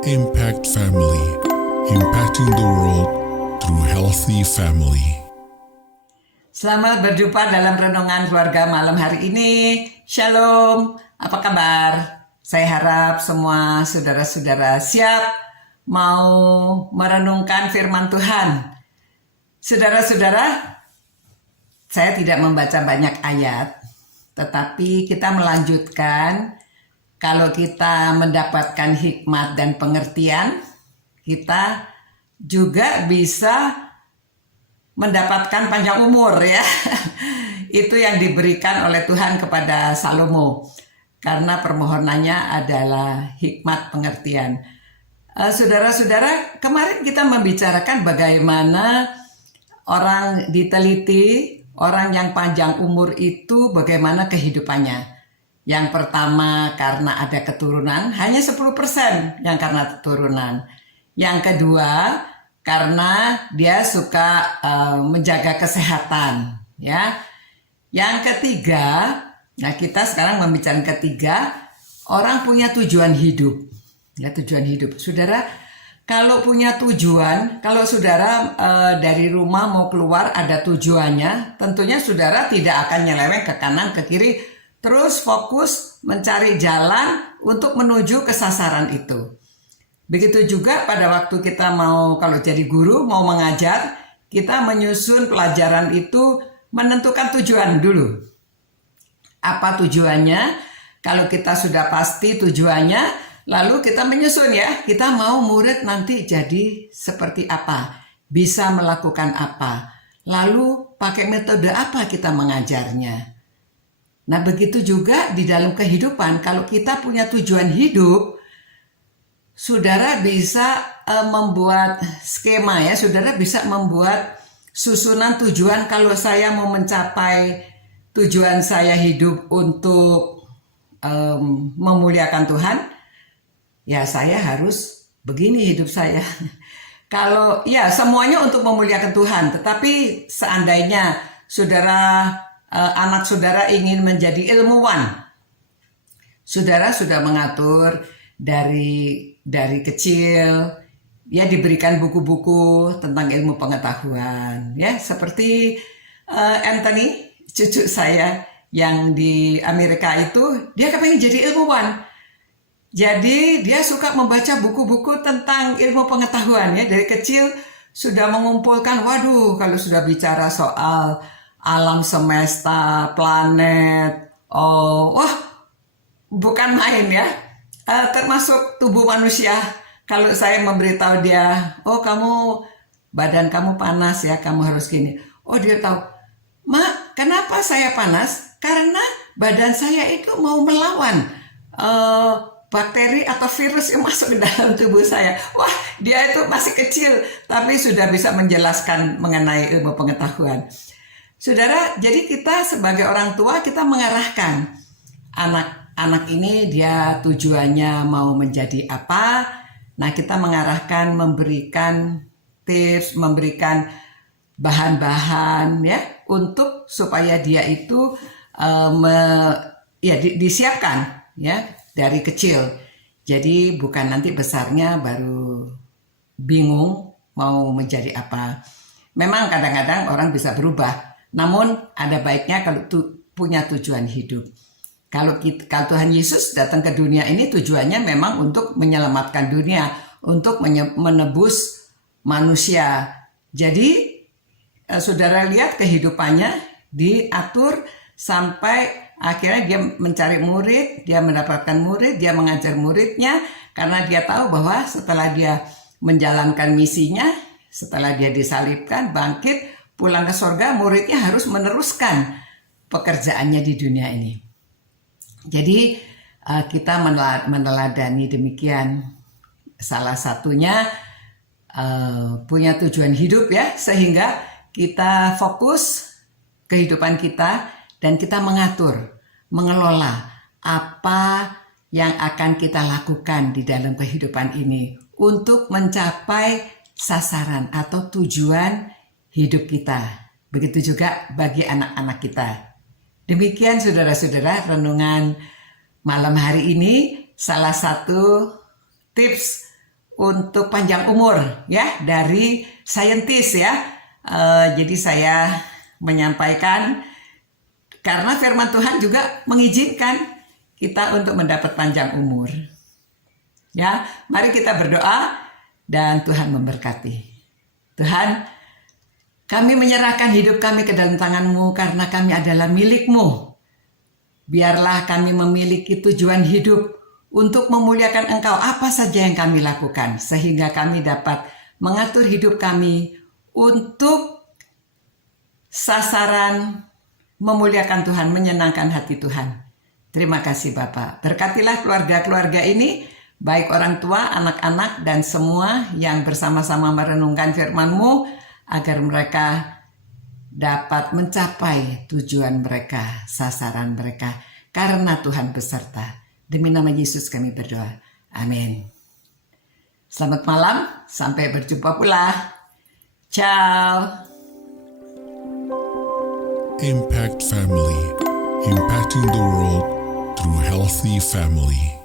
Impact Family, impacting the world through healthy family. Selamat berjumpa dalam renungan keluarga malam hari ini. Shalom, apa kabar? Saya harap semua saudara-saudara siap mau merenungkan firman Tuhan. Saudara-saudara, saya tidak membaca banyak ayat, tetapi kita melanjutkan. Kalau kita mendapatkan hikmat dan pengertian, kita juga bisa mendapatkan panjang umur ya. Itu yang diberikan oleh Tuhan kepada Salomo. Karena permohonannya adalah hikmat pengertian. Saudara-saudara, kemarin kita membicarakan bagaimana orang diteliti, orang yang panjang umur itu bagaimana kehidupannya. Yang pertama karena ada keturunan, hanya 10% yang karena keturunan. Yang kedua karena dia suka menjaga kesehatan, ya. Yang ketiga, nah kita sekarang membicarakan ketiga, orang punya tujuan hidup. Ya, tujuan hidup. Saudara, kalau punya tujuan, kalau saudara dari rumah mau keluar ada tujuannya, tentunya saudara tidak akan nyeleweng ke kanan ke kiri. Terus fokus mencari jalan untuk menuju ke sasaran itu. Begitu juga pada waktu kita mau, kalau jadi guru, mau mengajar, kita menyusun pelajaran itu menentukan tujuan dulu. Apa tujuannya? Kalau kita sudah pasti tujuannya, lalu kita menyusun ya, kita mau murid nanti jadi seperti apa, bisa melakukan apa, lalu pakai metode apa kita mengajarnya. Nah begitu juga di dalam kehidupan, kalau kita punya tujuan hidup, saudara bisa membuat skema ya, saudara bisa membuat susunan tujuan. Kalau saya mau mencapai tujuan saya hidup untuk memuliakan Tuhan, ya saya harus begini hidup saya. Kalau ya semuanya untuk memuliakan Tuhan, tetapi seandainya saudara anak saudara ingin menjadi ilmuwan, saudara sudah mengatur dari kecil, ya diberikan buku-buku tentang ilmu pengetahuan, ya seperti Anthony, cucu saya yang di Amerika itu, dia kepengen jadi ilmuwan. Jadi dia suka membaca buku-buku tentang ilmu pengetahuan ya, dari kecil sudah mengumpulkan, waduh kalau sudah bicara soal alam semesta, planet, wah bukan main ya, termasuk tubuh manusia. Kalau saya memberitahu dia, oh kamu badan kamu panas ya, kamu harus gini. Oh dia tahu, Mak, kenapa saya panas? Karena badan saya itu mau melawan bakteri atau virus yang masuk ke dalam tubuh saya. Wah, dia itu masih kecil, tapi sudah bisa menjelaskan mengenai ilmu pengetahuan. Saudara, jadi kita sebagai orang tua, kita mengarahkan anak ini dia tujuannya mau menjadi apa. Nah, kita mengarahkan, memberikan tips, memberikan bahan-bahan ya untuk supaya dia itu disiapkan ya dari kecil. Jadi bukan nanti besarnya baru bingung mau menjadi apa. Memang kadang-kadang orang bisa berubah. Namun ada baiknya kalau punya tujuan hidup. Kalau Tuhan Yesus datang ke dunia ini tujuannya memang untuk menyelamatkan dunia, untuk menebus manusia. Jadi saudara lihat kehidupannya diatur sampai akhirnya dia mencari murid, dia mendapatkan murid, dia mengajar muridnya karena dia tahu bahwa setelah dia menjalankan misinya, setelah dia disalibkan, bangkit, pulang ke surga, muridnya harus meneruskan pekerjaannya di dunia ini. Jadi kita meneladani demikian. Salah satunya punya tujuan hidup ya, sehingga kita fokus kehidupan kita dan kita mengatur, mengelola apa yang akan kita lakukan di dalam kehidupan ini untuk mencapai sasaran atau tujuan hidup kita. Begitu juga bagi anak-anak kita. Demikian saudara-saudara renungan malam hari ini. Salah satu tips untuk panjang umur ya dari saintis ya. Jadi saya menyampaikan karena firman Tuhan juga mengizinkan kita untuk mendapat panjang umur. Ya, mari kita berdoa dan Tuhan memberkati. Tuhan, kami menyerahkan hidup kami ke dalam tangan-Mu karena kami adalah milik-Mu. Biarlah kami memiliki tujuan hidup untuk memuliakan Engkau apa saja yang kami lakukan. Sehingga kami dapat mengatur hidup kami untuk sasaran memuliakan Tuhan, menyenangkan hati Tuhan. Terima kasih Bapak. Berkatilah keluarga-keluarga ini, baik orang tua, anak-anak, dan semua yang bersama-sama merenungkan firman-Mu, agar mereka dapat mencapai tujuan mereka, sasaran mereka, karena Tuhan beserta. Demi nama Yesus kami berdoa. Amin. Selamat malam, sampai berjumpa pula. Ciao. Impact Family, impacting the world through healthy family.